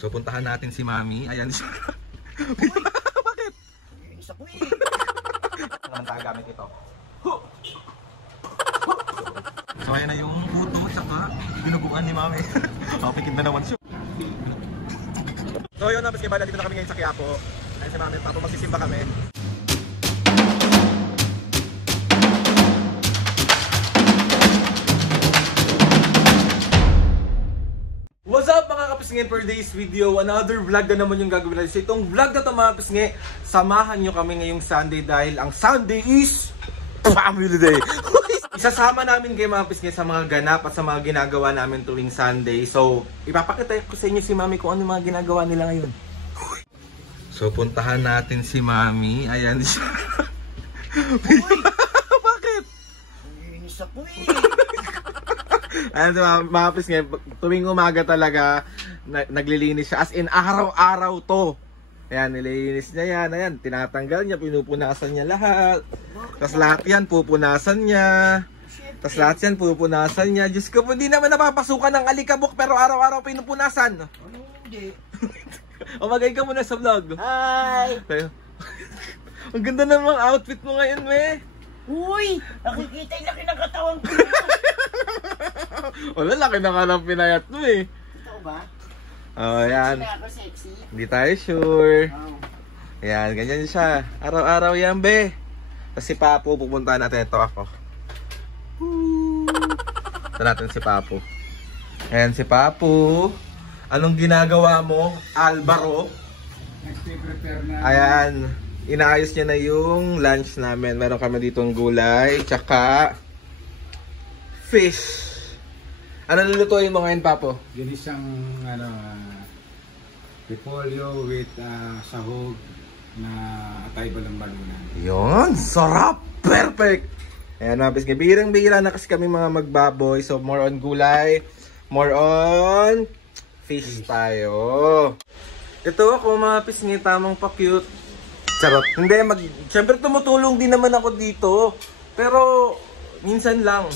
So puntahan natin si Mami. Ayan siya. Bakit? Isa po eh. Naman tayo gamit ito. So ayan na yung puto tsaka binubuan ni Mami. Pikit na naman siya. So yun, napis kayo bala, dito na kami ngayon sa Quiapo. Ayan si Mami, tapos magsisimba kami. What's up mga kapisngin, for today's video, another vlog na naman yung gagawin natin. So itong vlog na ito mga kapisngin, samahan nyo kami ngayong Sunday dahil ang Sunday is Family Day. Isasama namin kayo mga kapisngin sa mga ganap at sa mga ginagawa namin tuwing Sunday. So ipapakita ko sa inyo si Mami kung ano mga ginagawa nila ngayon. So puntahan natin si Mami. Ayan siya. Bakit? Isa po eh. Ayan so, mga kapisngin, tuwing umaga talaga naglilinis siya. As in araw-araw to. Ayan, nililinis niya yan. Ayan, tinatanggal niya, pinupunasan niya lahat. Tapos lahat yan, pupunasan niya. Tapos lahat yan, pupunasan niya. Diyos ko, hindi naman napapasukan ng alikabok pero araw-araw pinupunasan. Ano hindi? Umagay ka muna sa vlog. Hi! Ang ganda namang outfit mo ngayon, me. Uy! Nakikita yung laki ng katawan ko. Wala, laki na ka ng pinayat mo eh. Ito ba? Oh, yan. Sexy na ako, sexy. Hindi tayo sure. Oh. Ayan, ganyan siya. Araw-araw yan, be. Tapos si Papo, pupuntahan natin. Ito ako. Ito natin si Papo. Ayan si Papo. Anong ginagawa mo, Alvaro? Nag-prepare na. Ayan. Inaayos niya na yung lunch namin. Meron kami ditong gulay, tsaka fish. Ano lulutuin mo ngayon, Papo? Ginisang repolyo with sahog na atay balang-balunan. Yun, sarap! Perfect! Ayan, mapis nga. Bihirang-bihira na kasi kami mga magbaboy. So, more on gulay, more on fish tayo. Ito ako, mapis nga, tamang pa-cute. Charot. Hindi, siyempre tumutulong din naman ako dito. Pero, minsan lang.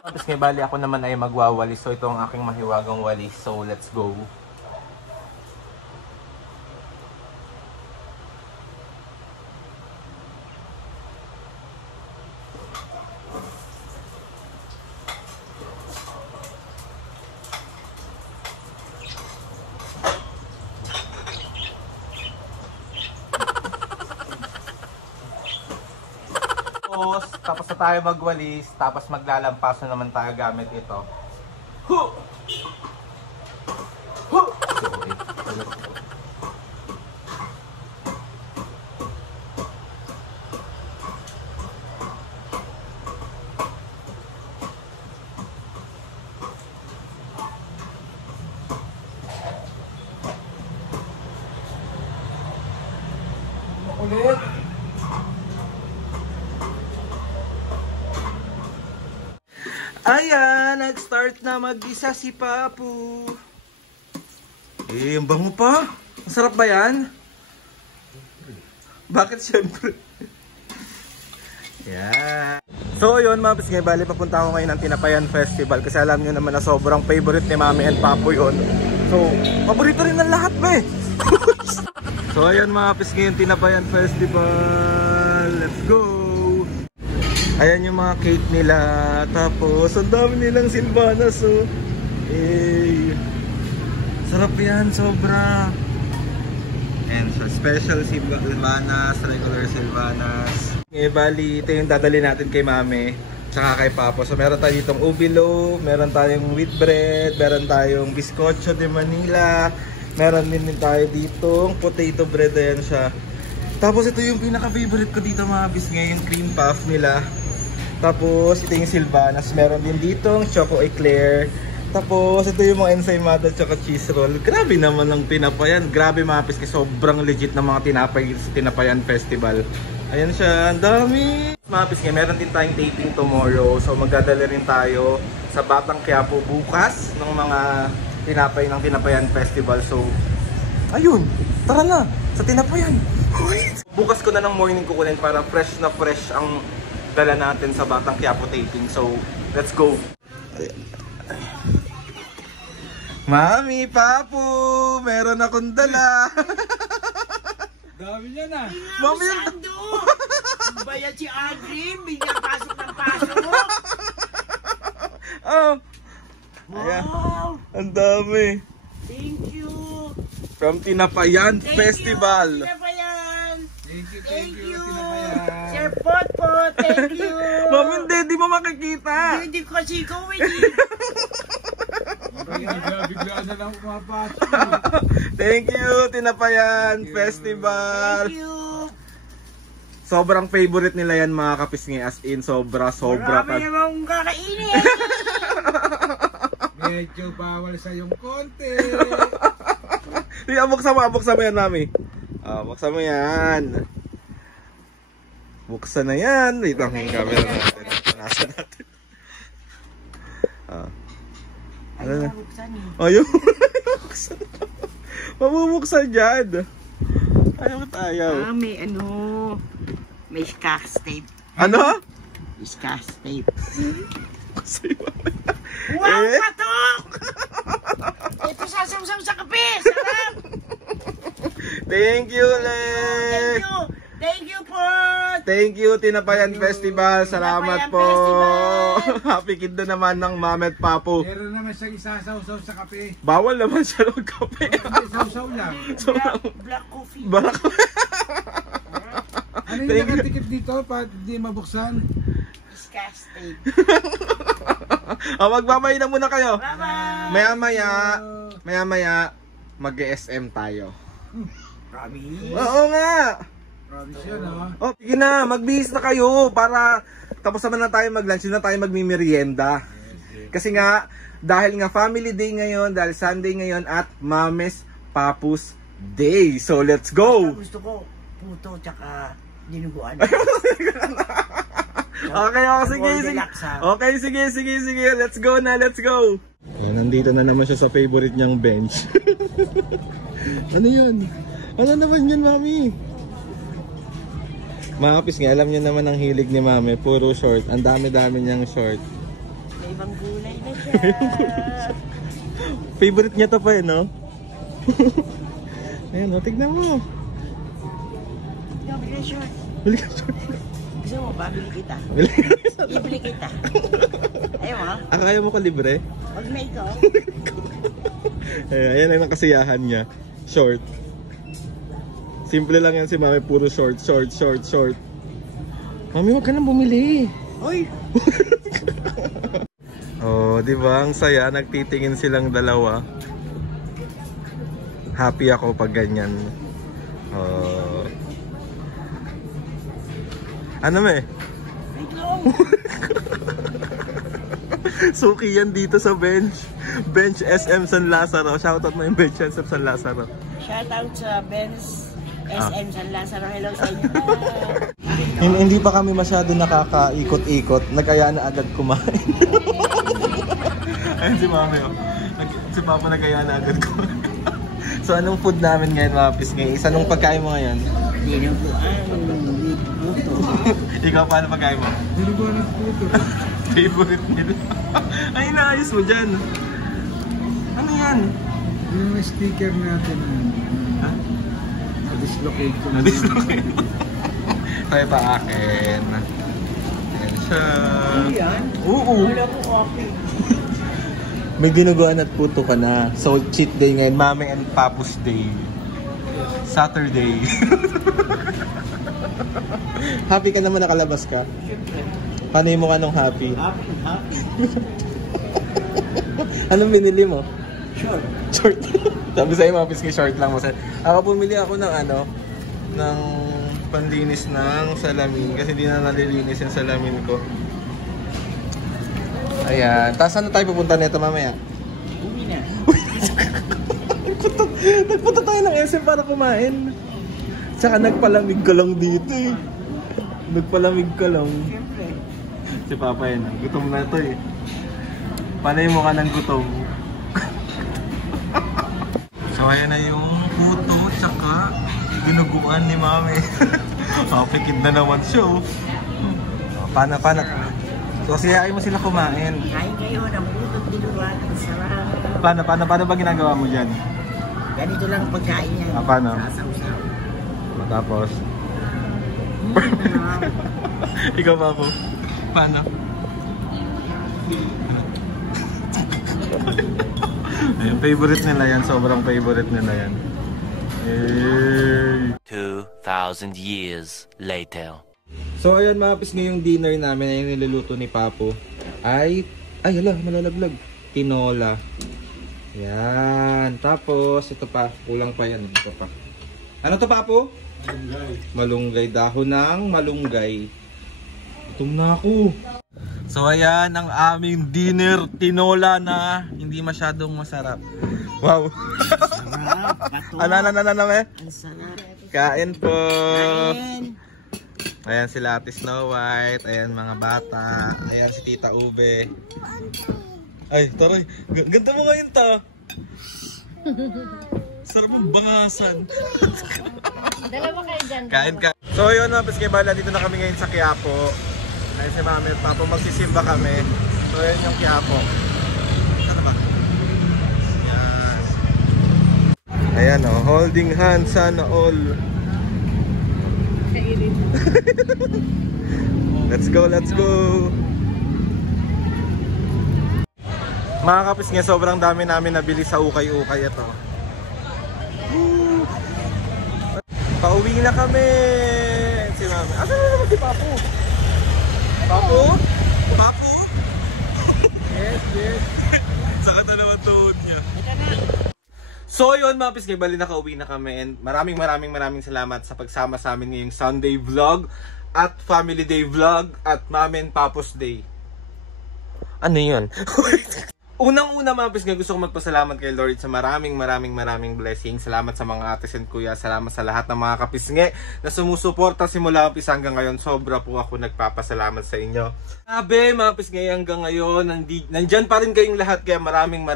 Tapos nga bali ako naman ay magwawalis. So ito ang aking mahiwagang walis. So let's go. Tapos na tayo magwalis, tapos maglalampas na naman tayo gamit ito. Ulit. Ayan, nag-start na mag-isa si Papu. Eh, ang bango pa. Ang sarap ba yan? Bakit syempre? Yeah. So yun mga pisngay, bali papunta ako ngayon ng Tinapayan Festival. Kasi alam nyo naman na sobrang favorite ni Mami and Papu yun. So, paborito rin ng lahat ba eh. So ayun mga pisngay, yung Tinapayan Festival. Let's go! Ayan yung mga cake nila. Tapos, ang dami nilang silvanas, oh. Eh, sarap yan, sobra. And so, special silvanas, regular silvanas. Eh, bali, ito yung dadali natin kay Mami, tsaka kay Papo. So, meron tayo ditong ubi loaf, meron tayong wheat bread, meron tayong bizcocho de Manila, meron din tayo ditong potato bread, ayan siya. Tapos, ito yung pinaka-favorite ko dito mga bisngay, yung cream puff nila. Tapos, ito yung silvanas. Meron din ditong choco eclair. Tapos, ito yung mga ensaymada at cheese roll. Grabe naman ang Tinapayan. Grabe mga piske. Sobrang legit na mga tinapay sa Tinapayan Festival. Ayan siya. Ang dami. Mga piske, meron din tayong taping tomorrow. So, magdadala rin tayo sa Batang Quiapo bukas ng mga tinapay ng Tinapayan Festival. So, ayun. Tara na. Sa Tinapayan. Bukas ko na ng morning kukunin para fresh na fresh ang dala natin sa Batang Quiapo taping. So, let's go. Mami, Papu, meron akong dala. Dami niya na. Mami, Sando! Bayan si Adri, bigyan pasok ng pasok. oh. Ayan, Wow! ang dami. Thank you! From Tinapayan Festival. You, Tinapayan! Thank you, Thank you! Tinapayan. Sir Potpot, thank you! Mami, hindi mo makikita. Hindi ko kasi ikaw Bigla na lang pumapasok. Thank you, Tinapayan Festival. Thank you! Sobrang favorite nila yan mga kapisngi. As in, sobra. Marami namang kakainin! Medyo bawal sa yung konti. Sige, buksan mo yan, Mami. Buksan mo yan. Buksan na yan. Dito ang camera natin. Nasa natin. Ano na? Ayaw. Mabubuksan dyan. Ayaw. May may scotch tape. Ano? Scotch tape. Sa'yo. Wow, patok! Ito sasamsam sa kape! Sarap! Thank you, Le! Thank you! Thank you, Pot! Thank you, Tinapayan Festival. Salamat Tinapayan po. Festival. Happy kid na naman ng Mami at Papu. Meron naman siyang isasaw-saw sa kape. Bawal naman siya ng kape. Hindi, saw-saw lang. Black coffee. Barak. Ano yung Thank you. nakatikip dito para di mabuksan? Scotch tape. Magbabay na muna kayo. Bye-bye! Maya-maya, mag-SM tayo. Promise. Oo nga. Promise yun, ha? Oh, sige na, magbihis na kayo para tapos naman na tayo mag-lunch, na tayo magmimerienda. Kasi nga, dahil nga family day ngayon, dahil Sunday ngayon at Mames Papus Day. So, let's go! Gusto ko, puto tsaka dinuguan. Okay, sige. Let's go na, let's go. Ayan, nandito na naman siya sa favorite niyang bench. Ano yun? Ano naman yun, Mami? Mga kapis nga, alam niyo naman ang hilig ni Mami. Puro short. Ang dami-dami niyang short. May ibang gulay na siya. Favorite niya to pa eh, no? Ayan, o, tignan mo. Bili ka short. Bili ka short. Gusto mo ba? Bili kita. Ibili kita. Ayaw mo? Kaya mo ka libre? Huwag na ikaw. Ayan ang kasiyahan niya. Short. Simple lang yan si Mami. Puro short. Mami, huwag ka nang bumili. Hoy! Oh, di ba? Ang saya. Nagtitingin silang dalawa. Happy ako pag ganyan. Oh. Ano me? Suki yan dito sa bench. Bench SM San Lazaro. Shoutout mo yung bench SM San Lazaro. Shoutout sa Benz SM San Lazaro. Hello sa inyo. Hindi pa kami masyado nakakaikot-ikot. Nagkaya na agad kumain. Ayun si Mami, oh. Si Papa nagkaya na agad kumain. So anong food namin ngayon, mga pisngay? Anong pagkain mo ngayon? Dinuguan with puto. Ikaw, paano pagkain mo? Dinuguan ng puto. Favorite nila. Ay, naayos mo dyan. Ano yan? Yung sticker natin Ha? na-dislocate ko. Na-dislocate. Tayo pa akin. Ayan siya. Yan? Oo. Wala ko coffee. May dinuguan at puto ka na. So, cheat day ngayon. Mami and Papus Day. Saturday. Happy ka naman nakalabas ka? Siyempre. Paano mo ka nung happy? Happy. Anong binili mo? Sure. Short. Sabi sa'yo, mapis kay short lang mo. Ako bumili ako ng ng panlinis ng salamin kasi di na nalilinis yung salamin ko. Ayan. Tapos saan na tayo pupunta nito mamaya? Uwi na. Nagpunta tayo ng SM para kumain. Tsaka nagpalamig ka lang dito eh. Nagpalamig ka lang. Siyempre. Si Papa yan. Gutom na to eh. Panay mo ka ng gutom. So ayan na yung puto tsaka dinuguan ni Mami. Papikid na naman siya oh. Paano? So siyain mo sila kumain. Kain kayo ng puto't dinuguan. Sarap. Paano ba ginagawa mo dyan? Ganito lang ang pagkain niya. Paano? Sasaw-saw. Tapos? Ikaw pa po? Paano? Ayun, favorite nila yan. Sobrang favorite nila yan. 2,000 years later. So ayan mga pis, ngayong dinner namin ay niluluto ni Papo ay hala, malalaglag. Tinola. Yan. Tapos ito pa, kulang pa yan. Ito pa. Ano to Papo? Malunggay. Dahon ng malunggay. Gutom na ako. So ayan ang aming dinner. Tinola na hindi masyadong masarap. Wow. Ano eh? Ang sarap. Kain po. Kain. Ayan sila Ate Snow White. Ayan mga bata. Ayan si Tita Ube. Ay, taray. Ganda mo ngayon ta. Sarap mong bangasan. Dalawa kayo dyan. Kain ka. So yun mga Piskebala, dito na kami ngayon sa Quiapo. Ayun si Mami at Papa, magsisimba kami. So yun yung Quiapo. Sana ba? Ayan. Ayan o, holding hands sana all. Let's go, let's go. Mga kapis nga, sobrang dami namin nabili sa ukay-ukay ito. Pauwi na kami. Si Mami. Asan na naman si Papo? Papo? Papo? Yes. Saka na naman tuhod niya. So yun mga Piskay, bali nakauwi na kami and maraming salamat sa pagsama sa amin ngayong Sunday vlog at Family Day vlog at Mami and Papo's Day. Ano yun? Unang-una mga Piskay, gusto ko magpasalamat kay Lord sa maraming blessings. Salamat sa mga ates and kuya, salamat sa lahat ng mga kapisnge na sumusuporta simula umpisa hanggang ngayon. Sobra po ako nagpapasalamat sa inyo. Sabi mga Piskay, hanggang ngayon nandyan pa rin kayong lahat, kaya maraming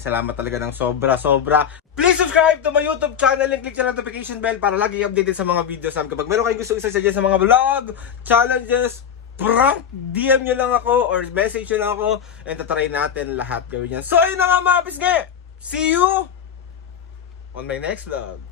salamat talaga ng sobra. Please subscribe to my YouTube channel and click the notification bell para lagi updated sa mga videos namin. Kapag meron kayong gusto isa-suggest sa mga vlog, challenges, prank, DM nyo lang ako or message nyo lang ako and tatry natin lahat gawin yan. So ayun na nga mga Piskay, see you on my next vlog.